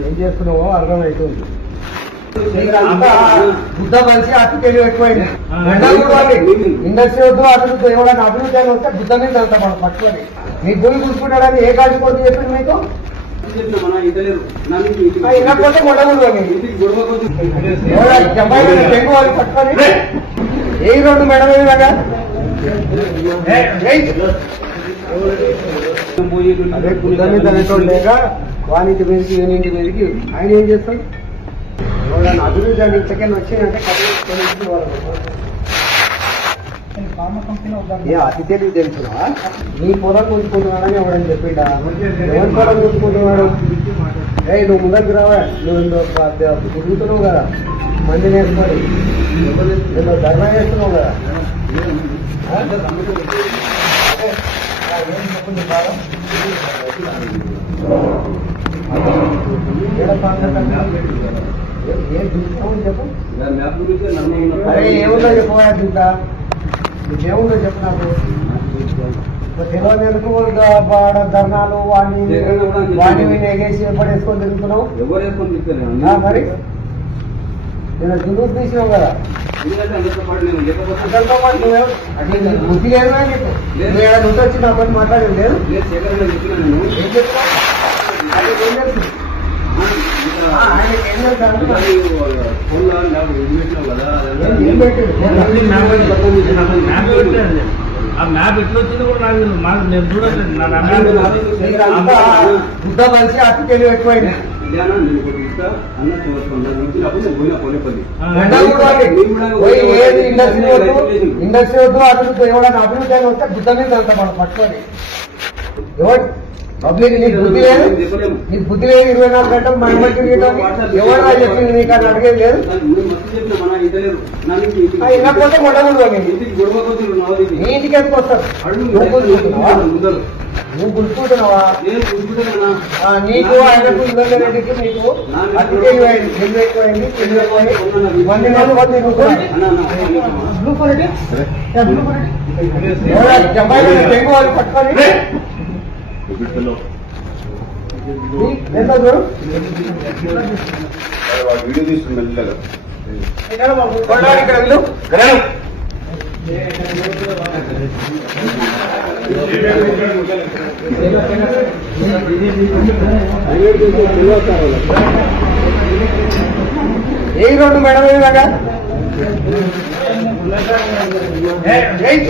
ఏం చేస్తున్నావో అర్థమవుతుంది బుద్ధ మంచి ఎక్కువైంది. ఇండస్ట్రీ వద్దు అభివృద్ధి ఎవరైనా అభివృద్ధి అని వస్తే బుద్ధ మీద వెళ్తాం మన పట్లని మీ భూమి కూర్చుంటాడని ఏ కాదు పోతే చెప్పింది మీకు వాళ్ళు పట్టుకొని? ఏ రోడ్డు మేడం అదే బుద్ధ మీద అనేటోడు లేక వానికి మీదకి వీనింటి మీదకి. ఆయన ఏం చేస్తాడు? ఎవరైనా అభివృద్ధి అని సెకండ్ వచ్చిందంటే అతి తెలివి నీ పొలం చూసుకుంటున్నాడని ఎవడని చెప్పిండా? ఎవరి పొలం చూసుకుంటున్నాడు ఏ నువ్వు ముందరికి రావా? నువ్వు తిరుగుతున్నావు కదా. మంది నేర్చుకొని నువ్వు ధర్నా చేస్తున్నావు కదా. ఏముందో ఇంత నీకేముందో చెప్పు నాకు. తెలియదు ఎందుకు వాడ ధర్నాలు వాడిని వాడిని ఎగేసి ఎప్పుడేసుకొని తిరుగుతున్నావు. మరి? నేను దుర్గు తీసినావు కదా. అందరితో పాటు నువ్వు అట్లా నీకు బుద్ధి లేదు అని చెప్పు నువ్వు ఏడ నుంచి వచ్చి నా పని మాట్లాడేది లేదు? ఏం తెలుసు? ఆ, ఆయనకి ఏం తెలుసు అంటున్నా? ఏం పెట్టాడు? ఆ మ్యాప్ ఎట్లా వచ్చింది కూడా నాకు తెలియదు. మాకు నేను చూడలేదు నా నా మ్యాప్ బుద్ధ మనిషి అతి తెలివి ఎక్కువైంది రెండోది వాళ్ళు పోయి ఏది ఇండస్ట్రీ వద్దు ఇండస్ట్రీ వద్దు అభివృద్ధి ఎవరైనా అభివృద్ధి అని వస్తే బుద్ధ మీద వెళ్తాం మనం పట్టుకొని. ఎవరు? పబ్లిక్ నీకు బుద్ధి లేదు? నీకు బుద్ధి లేదు ఇరవై నాలుగు గంటలు మన తిరిగేటోని ఎవరైనా చెప్పింది నీకు అని అడిగేది లేదు? మొడగుడు అని నీ ఇంటికి ఎందుకు వస్తారు? నువ్వు ఆ, నీకు ఆయనకు ఇంద్ర రెడ్డికి నీకు అతి తెలివైంది తెలివి ఎక్కువైంది తెలివి ఎక్కువైంది మంది మంది మంది బ్లూ బ్లూ ఎవరా జంబాయి తెంగు వాళ్ళు పట్టుకొని వీడియో ఇక్కడ. ఏ రోడ్డు మేడం ఇలాగా ఏయ్,